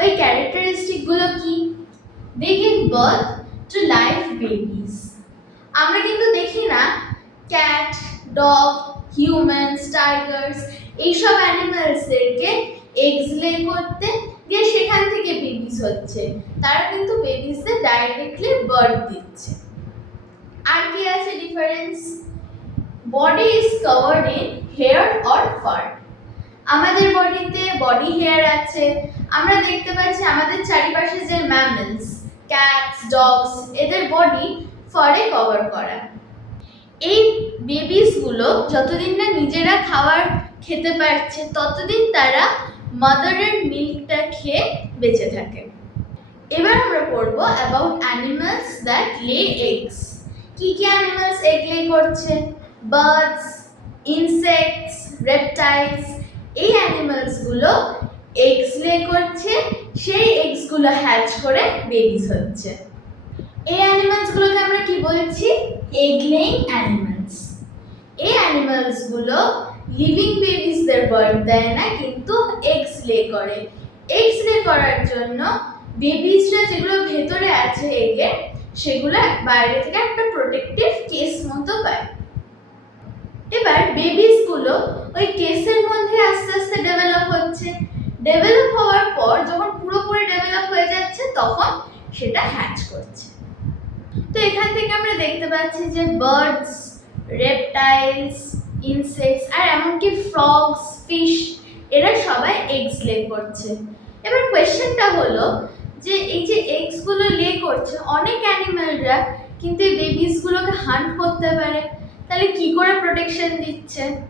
ওই ক্যারেক্টারিস্টিক গুলো কি? They give birth to live babies. আমরা কিন্তু দেখি না ক্যাট, ডগ, হিউম্যানস, টাইগার্স এইসব অ্যানিমালসদেরকে এগস লে করতে দিয়ে সেখান থেকে বেবিজ হচ্ছে, তারা কিন্তু বেবিজদের ডাইরেক্টলি বার্থ দিচ্ছে। আর কি আছে difference? Body is covered in hair or fur. আমাদের বডিতে বডি হেয়ার আছে, আমরা দেখতে পাচ্ছি আমাদের চারিপাশে যে ম্যামলস, ক্যাটস, ডগস, এদের বডি ফারে কভার করা। এই বেবিসগুলো যতদিন না নিজেরা খাবার খেতে পারছে ততদিন তারা মাদারের মিল্কটা খেয়ে বেঁচে থাকে। এবার আমরা পড়বো অ্যাবাউট অ্যানিমালস দ্যাট লে এগস। কি কি অ্যানিমালস এগ লে করছে? বার্ডস, ইনসেক্টস, রেপটাইলস, এই অ্যানিমালসগুলো এগস লে করছে, সেই এগসগুলো হ্যাচ করে বেবিজ হচ্ছে। এই অ্যানিমালসগুলোকে আমরা কি বলছি? Egg laying animals. এই অ্যানিমালসগুলো লিভিং বেবিসদের বার্থ দেয় না, কিন্তু এগস লে করে। এগস লে করার জন্য বেবিসরা যেগুলো ভেতরে আছে এগে, সেগুলো বাইরে থেকে একটা প্রোটেক্টিভ কেস মতো পায়। এবার বেবিসগুলো ওই কেসের মধ্যে আস্তে আস্তে ডেভেলপ হচ্ছে। ডেভেলপ হওয়ার পর যখন পুরোপুরি ডেভেলপ হয়ে যাচ্ছে তখন সেটা হ্যাচ করছে। তো এখান থেকে আমরা দেখতে পাচ্ছি যে বার্ডস, রেপটাইলস, ইনসেক্টস আর এমনকি ফ্রগস, ফিশ, এরা সবাই এগস লে করছে। এবার কোয়েশ্চেনটা হলো যে এই যে এগস গুলো লে করছে, অনেক অ্যানিমালরা কিন্তু এই বেবিস গুলোকে হান্ট করতে পারে, তাহলে কি করে প্রোটেকশন দিচ্ছে?